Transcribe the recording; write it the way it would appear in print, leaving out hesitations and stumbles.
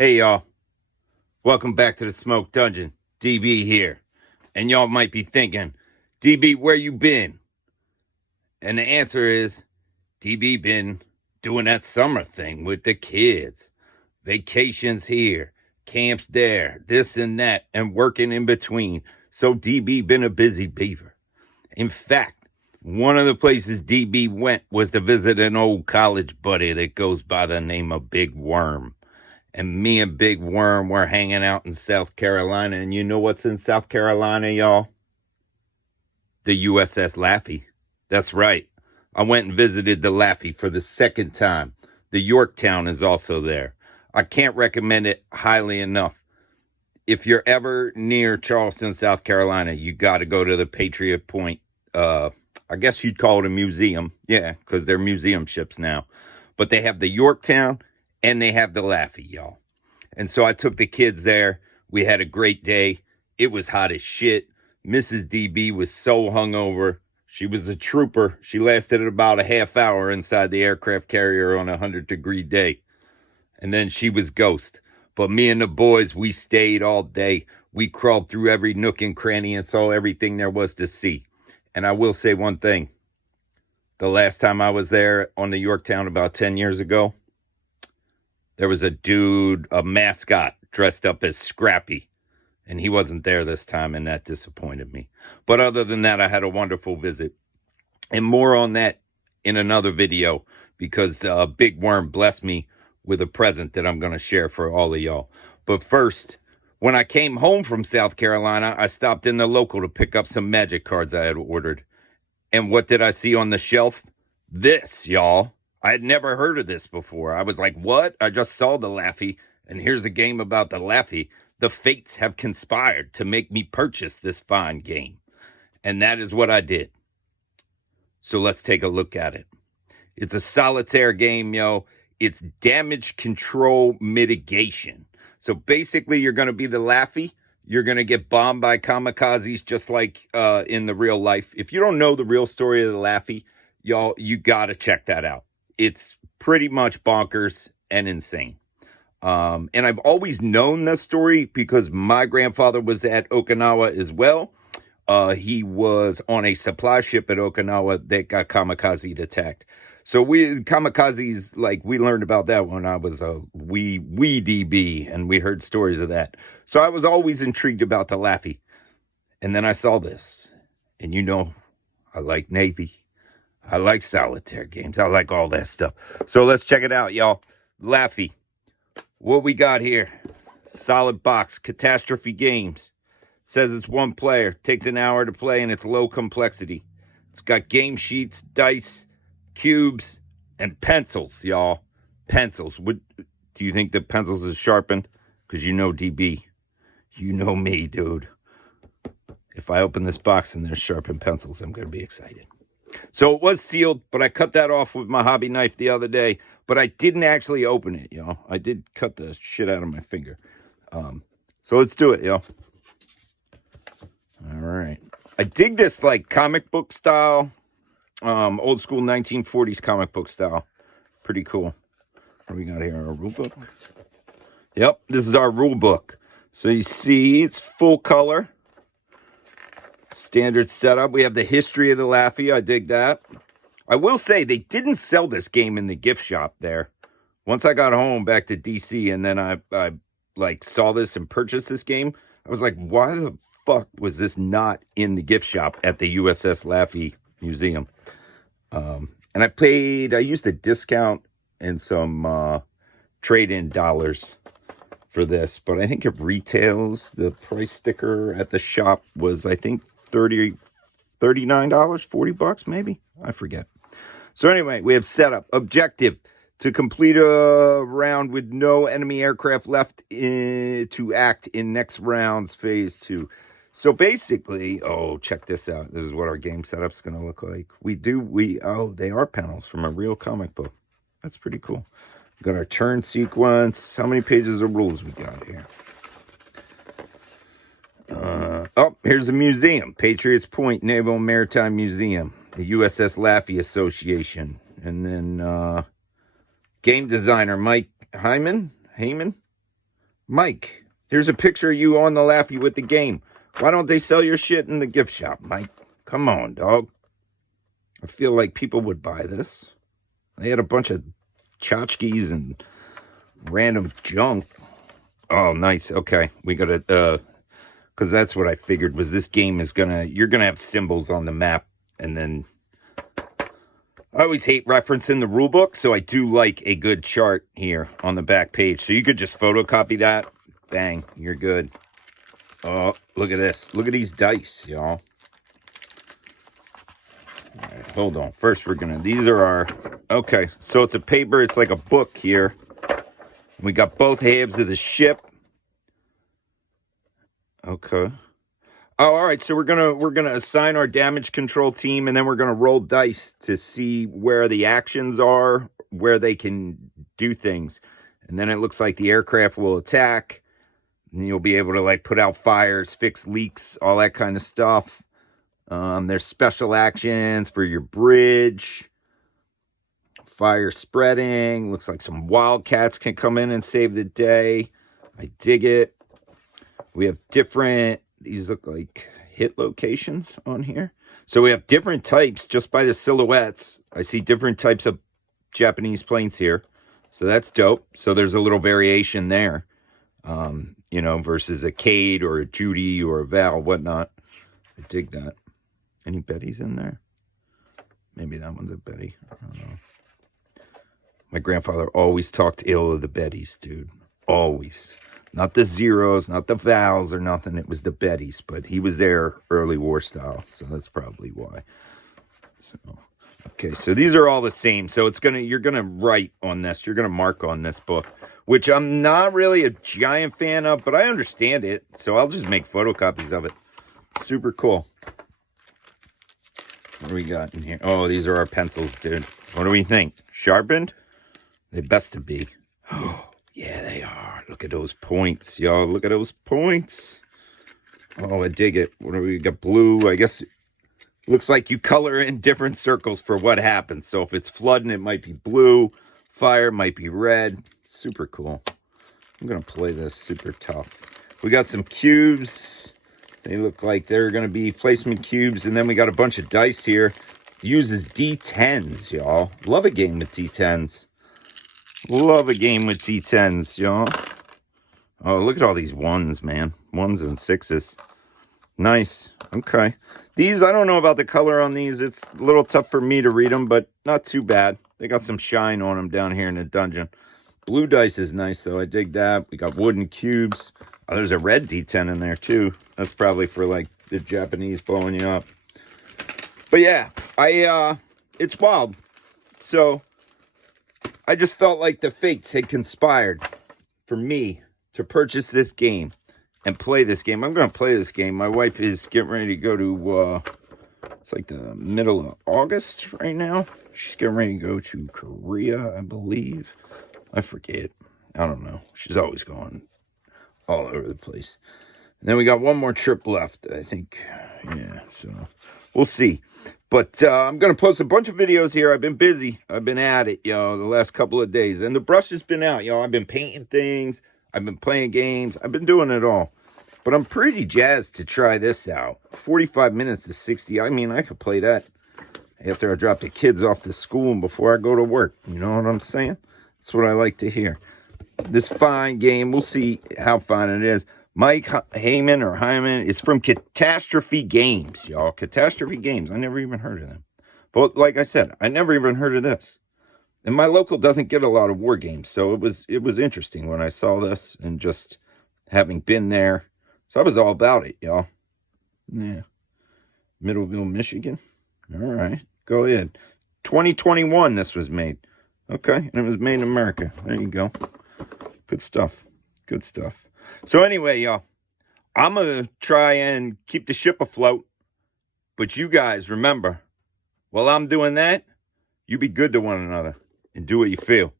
Hey y'all, welcome back to the Smoke Dungeon. DB here. And y'all might be thinking, DB, where you been? And the answer is, DB been doing that summer thing with the kids. Vacations here, camps there, this and that, and working in between. So DB been a busy beaver. In fact, one of the places DB went was to visit an old college buddy that goes by the name of Big Worm. And me and Big Worm were hanging out in South Carolina. And you know what's in South Carolina, y'all? The USS Laffey. That's right. I went and visited the Laffey for the second time. The Yorktown is also there. I can't recommend it highly enough. If you're ever near Charleston, South Carolina, you got to go to the Patriot Point. I guess you'd call it a museum. Yeah, because they're museum ships now. But they have the Yorktown and they have the Laffey, y'all. And so I took the kids there. We had a great day. It was hot as shit. Mrs. DB was so hungover. She was a trooper. She lasted about a half hour inside the aircraft carrier on a 100-degree day. And then she was ghost. But me and the boys, we stayed all day. We crawled through every nook and cranny and saw everything there was to see. And I will say one thing. The last time I was there on the Yorktown about 10 years ago, there was a dude, a mascot, dressed up as Scrappy. And he wasn't there this time, and that disappointed me. But other than that, I had a wonderful visit. And more on that in another video, because Big Worm blessed me with a present that I'm going to share for all of y'all. But first, when I came home from South Carolina, I stopped in the local to pick up some magic cards I had ordered. And what did I see on the shelf? This, y'all. I had never heard of this before. I was like, what? I just saw the Laffey, and here's a game about the Laffey. The fates have conspired to make me purchase this fine game. And that is what I did. So let's take a look at it. It's a solitaire game, yo. It's damage control mitigation. So basically, you're going to be the Laffey. You're going to get bombed by kamikazes just like in the real life. If you don't know the real story of the Laffey, y'all, you got to check that out. It's pretty much bonkers and insane. And I've always known this story because my grandfather was at Okinawa as well. He was on a supply ship at Okinawa that got kamikaze attacked. So kamikazes, like, we learned about that when I was a wee DB, and we heard stories of that. So I was always intrigued about the Laffey. And then I saw this, and you know, I like Navy. I like solitaire games. I like all that stuff. So let's check it out, y'all. Laffey. What we got here? Solid box. Catastrophe games. Says it's one player. Takes an hour to play and it's low complexity. It's got game sheets, dice, cubes, and pencils, y'all. Pencils. Do you think the pencils is sharpened? Because you know DB. You know me, dude. If I open this box and there's sharpened pencils, I'm going to be excited. So it was sealed, but I cut that off with my hobby knife the other day. But I didn't actually open it, y'all. I did cut the shit out of my finger. So let's do it, y'all. All right. I dig this, like, comic book style. Old school 1940s comic book style. Pretty cool. What do we got here? Our rule book? Yep, this is our rule book. So you see, it's full color. Standard setup. We have the history of the Laffey. I dig that. I will say they didn't sell this game in the gift shop there. Once I got home back to DC and then I like saw this and purchased this game, I was like, why the fuck was this not in the gift shop at the USS Laffey Museum? And I used a discount and some trade-in dollars for this, but I think it retails. The price sticker at the shop was, I think, $39, $40 maybe. I forget. So anyway, we have setup. Objective: to complete a round with no enemy aircraft left to act in next round's phase 2. So basically, oh, check this out. This is what our game setup's going to look like. They are panels from a real comic book. That's pretty cool. We got our turn sequence. How many pages of rules we got here? Here's the museum. Patriots Point Naval and Maritime Museum. The USS Laffey Association. And then game designer Mike Heyman. Mike, here's a picture of you on the Laffey with the game. Why don't they sell your shit in the gift shop, Mike? Come on, dog. I feel like people would buy this. They had a bunch of tchotchkes and random junk. Oh, nice. Okay, we got to, because that's what I figured was this game is you're gonna have symbols on the map, and then I always hate referencing the rule book, so I do like a good chart here on the back page. So you could just photocopy that. Bang, you're good. Oh, look at this. Look at these dice, y'all. All right, hold on. First, these are our, okay. So it's a paper. It's like a book here. We got both halves of the ship. Okay. Oh, all right. So we're gonna assign our damage control team, and then we're gonna roll dice to see where the actions are, where they can do things, and then it looks like the aircraft will attack, and you'll be able to like put out fires, fix leaks, all that kind of stuff. There's special actions for your bridge, fire spreading. Looks like some wildcats can come in and save the day. I dig it. We have these look like hit locations on here. So we have different types just by the silhouettes. I see different types of Japanese planes here. So that's dope. So there's a little variation there, you know, versus a Cade or a Judy or a Val, whatnot. I dig that. Any Bettys in there? Maybe that one's a Betty. I don't know. My grandfather always talked ill of the Bettys, dude. Always. Not the Zeros, not the Vals or nothing. It was the Bettys, but he was there early war style, so that's probably why. So, okay, so these are all the same. So you're gonna write on this. You're gonna mark on this book, which I'm not really a giant fan of, but I understand it. So I'll just make photocopies of it. Super cool. What do we got in here? Oh, these are our pencils, dude. What do we think? Sharpened? They best to be. Oh, yeah, they are. Look at those points, y'all. Look at those points. Oh, I dig it. What do we got? Blue. I guess looks like you color in different circles for what happens. So if it's flooding, it might be blue. Fire might be red. Super cool. I'm going to play this super tough. We got some cubes. They look like they're going to be placement cubes. And then we got a bunch of dice here. Uses D10s, y'all. Love a game with D10s. Love a game with D10s, y'all. Oh, look at all these ones, man. 1s and 6s. Nice. Okay. These, I don't know about the color on these. It's a little tough for me to read them, but not too bad. They got some shine on them down here in the dungeon. Blue dice is nice, though. I dig that. We got wooden cubes. Oh, there's a red D10 in there, too. That's probably for, like, the Japanese blowing you up. But, yeah, it's wild. So, I just felt like the fates had conspired for me to purchase this game and play this game. I'm going to play this game. My wife is getting ready to go to, it's like the middle of August right now. She's getting ready to go to Korea, I believe. I forget. I don't know. She's always going all over the place. And then we got one more trip left, I think. Yeah, so we'll see. But I'm going to post a bunch of videos here. I've been busy. I've been at it, yo, the last couple of days. And the brush has been out, yo. I've been painting things. I've been playing games. I've been doing it all. But I'm pretty jazzed to try this out. 45 minutes to 60. I mean, I could play that after I drop the kids off to school and before I go to work. You know what I'm saying? That's what I like to hear. This fine game. We'll see how fine it is. Mike Hyman is from Catastrophe Games, y'all. Catastrophe Games. I never even heard of them. But like I said, I never even heard of this. And my local doesn't get a lot of war games, so it was interesting when I saw this and just having been there. So I was all about it, y'all. Yeah. Middleville, Michigan. All right. Go ahead. 2021 this was made. Okay. And it was made in America. There you go. Good stuff. Good stuff. So anyway, y'all, I'm going to try and keep the ship afloat. But you guys, remember, while I'm doing that, you be good to one another and do what you feel.